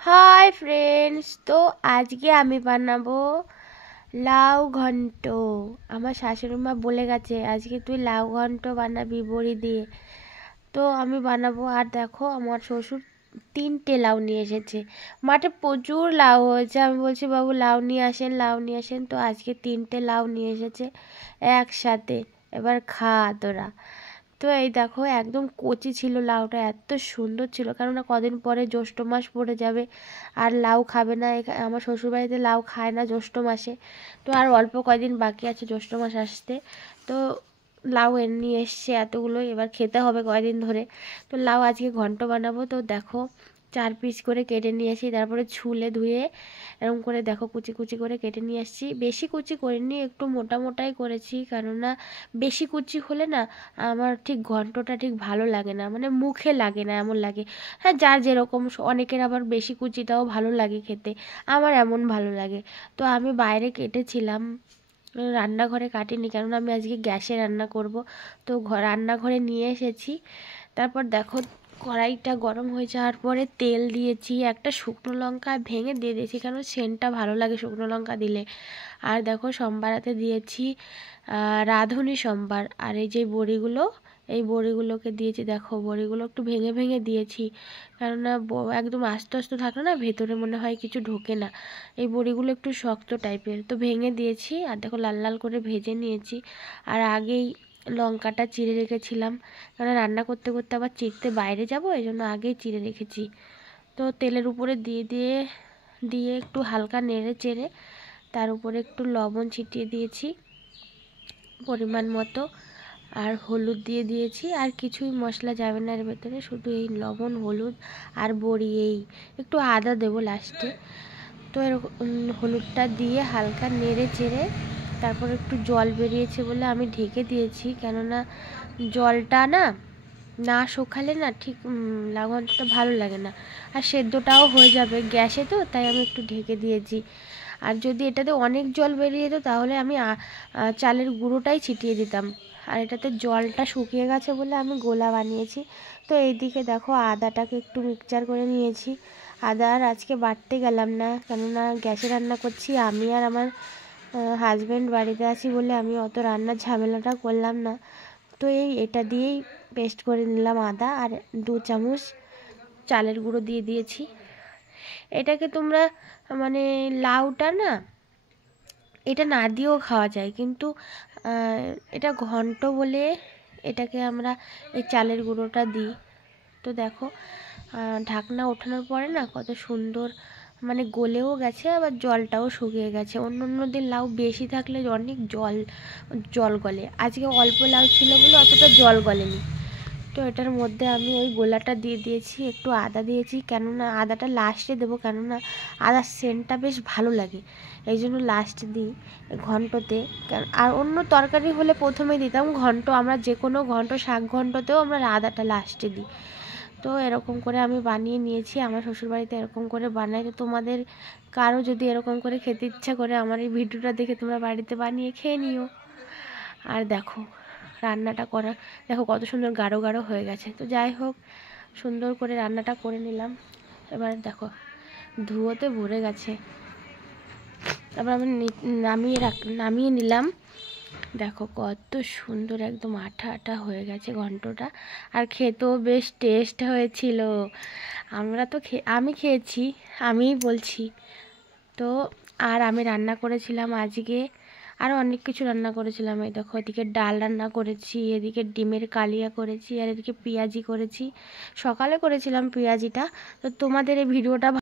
Hi friends, তো আজকে আমি বানাবো লাউ ঘন্ট। আমার শাশুড়ি মা বলে গেছে আজকে তুই লাউ ঘন্ট বানাবি বড়ি দিয়ে। তো আমি বানাবো। আর দেখো আমার শ্বশুর 3টে লাউ নিয়ে এসেছে। মাঠে প্রচুর লাউ হয়েছে, আমি বলছি বাবু লাউ নিয়ে আসেন, লাউ নিয়ে আসেন। তো আজকে 3টে লাউ নিয়ে এসেছে একসাথে। এবার খা তোরা। তো এই দেখো একদম কচি ছিল লাউটা, এত সুন্দর ছিল। কেননা কদিন পরে জ্যৈষ্ঠ মাস পড়ে যাবে, আর লাউ খাবে না। আমার শ্বশুরবাড়িতে লাউ খায় না জ্যৈষ্ঠ মাসে। তো আর অল্প কয়দিন বাকি আছে জ্যৈষ্ঠ মাস আসতে। তো লাউ নিয়ে এসছে এতগুলো, এবার খেতে হবে কয়দিন ধরে। তো লাউ আজকে ঘন্ট বানাবো। তো দেখো 4 পিস করে কেটে নিয়েছি, তারপরে ছুলে ধুয়ে এরকম করে দেখো কুচি কুচি করে কেটে নিয়ে আসছি। বেশি কুচি করিনি, একটু মোটা মোটাই করেছি, কেননা বেশি কুচি হলে না আমার ঠিক ঘন্টটা ঠিক ভালো লাগে না, মানে মুখে লাগে না, এমন লাগে। হ্যাঁ, যার যেরকম, অনেকের আবার বেশি কুচিটাও ভালো লাগে খেতে, আমার এমন ভালো লাগে। তো আমি বাইরে কেটেছিলাম, রান্নাঘরে কাটিনি, কেননা আমি আজকে গ্যাসে রান্না করব। তো রান্নাঘরে নিয়ে এসেছি। তারপর দেখো কড়াইটা গরম হয়ে যাওয়ার পরে তেল দিয়েছি, একটা শুকনো লঙ্কা ভেঙে দিয়ে দিয়েছি, কারণ সেন্টটা ভালো লাগে শুকনো লঙ্কা দিলে। আর দেখো সম্বারাতে দিয়েছি রাঁধুনি সম্বার। আর এই যে বড়িগুলো, এই বড়িগুলোকে দিয়েছি। দেখো বড়িগুলো একটু ভেঙে ভেঙে দিয়েছি, কেননা একদম আস্তে আস্তে থাকলে না ভেতরে মনে হয় কিছু ঢোকে না। এই বড়িগুলো একটু শক্ত টাইপের, তো ভেঙে দিয়েছি। আর দেখো লাল লাল করে ভেজে নিয়েছি। আর আগেই লঙ্কাটা চিড়ে রেখেছিলাম, কারণ রান্না করতে করতে আবার চিড়তে বাইরে যাব, এই জন্য আগেই চিড়ে রেখেছি। তো তেলের উপরে দিয়ে দিয়ে দিয়ে একটু হালকা নেড়ে চেড়ে তার উপরে একটু লবণ ছিটিয়ে দিয়েছি পরিমাণ মতো, আর হলুদ দিয়ে দিয়েছি। আর কিছুই মশলা যাবে না এর ভেতরে, শুধু এই লবণ হলুদ আর বড়ি, এই একটু আদা দেবো লাস্টে। তো এরকম হলুদটা দিয়ে হালকা নেড়ে চেড়ে তারপর একটু জল বেরিয়েছে বলে আমি ঢেকে দিয়েছি, কেননা জলটা না না শুকালে না ঠিক লাউ ঘন্টটা ভালো লাগে না। আর সেদ্ধটাও হয়ে যাবে গ্যাসে, তো তাই আমি একটু ঢেকে দিয়েছি। আর যদি এটাতে অনেক জল বেরিয়ে যেত তাহলে আমি চালের গুঁড়োটাই ছিটিয়ে দিতাম। আর এটাতে জলটা শুকিয়ে গেছে বলে আমি গোলা বানিয়েছি। তো এইদিকে দেখো আদাটাকে একটু মিক্সচার করে নিয়েছি। আদা আর আজকে বাটতে গেলাম না, কেননা গ্যাসে রান্না করছি আমি, আর আমার হাজব্যান্ড বাড়িতে আছি বলে আমি অত রান্নার ঝামেলাটা করলাম না। তো এটা দিয়েই পেস্ট করে নিলাম আদা, আর 2 চামচ চালের গুঁড়ো দিয়ে দিয়েছি। এটাকে তোমরা মানে লাউটা না এটা না দিয়েও খাওয়া যায়, কিন্তু এটা ঘন্ট বলে এটাকে আমরা এই চালের গুঁড়োটা দিই। তো দেখো ঢাকনা ওঠানোর পরে না কত সুন্দর মানে গলেও গেছে, আবার জলটাও শুকিয়ে গেছে। অন্য অন্য দিন লাউ বেশি থাকলে অনেক জল জল গলে, আজকে অল্প লাউ ছিল বলে অতটা জল গলেনি। তো এটার মধ্যে আমি ওই গোলাটা দিয়ে দিয়েছি, একটু আদা দিয়েছি, কেননা আদাটা লাস্টে দেবো, কেননা আদার সেন্টটা বেশ ভালো লাগে, এই জন্য লাস্টে দিই ঘন্টতে। আর অন্য তরকারি হলে প্রথমে দিতাম, ঘন্ট আমরা যে কোনো ঘন্ট, শাক ঘন্টতেও আমরা আদাটা লাস্টে দিই। তো এরকম করে আমি বানিয়ে নিয়েছি, আমার শ্বশুরবাড়িতে এরকম করে বানাই। তো তোমাদের কারো যদি এরকম করে খেতে ইচ্ছা করে আমার এই ভিডিওটা দেখে তোমরা বাড়িতে বানিয়ে খেয়ে নিও। আর দেখো রান্নাটা করা, দেখো কত সুন্দর গাঢ় গাঢ় হয়ে গেছে। তো যাই হোক, সুন্দর করে রান্নাটা করে নিলাম। এবার দেখো ধুয়োতে ভরে গেছে, তারপর আমি নামিয়ে নিলাম। দেখো কত সুন্দর একদম আঠা আঠা হয়ে গেছে ঘন্টটা, আর খেতেও বেশ টেস্ট হয়েছিল। আমরা তো আমি খেয়েছি, আমিই বলছি। তো আর আমি রান্না করেছিলাম আজকে আরও অনেক কিছু রান্না করেছিলাম। এই দেখো এদিকে ডাল রান্না করেছি, এদিকে ডিমের কালিয়া করেছি, আর এদিকে পেঁয়াজি করেছি। সকালে করেছিলাম পেঁয়াজিটা। তো তোমাদের এই ভিডিওটা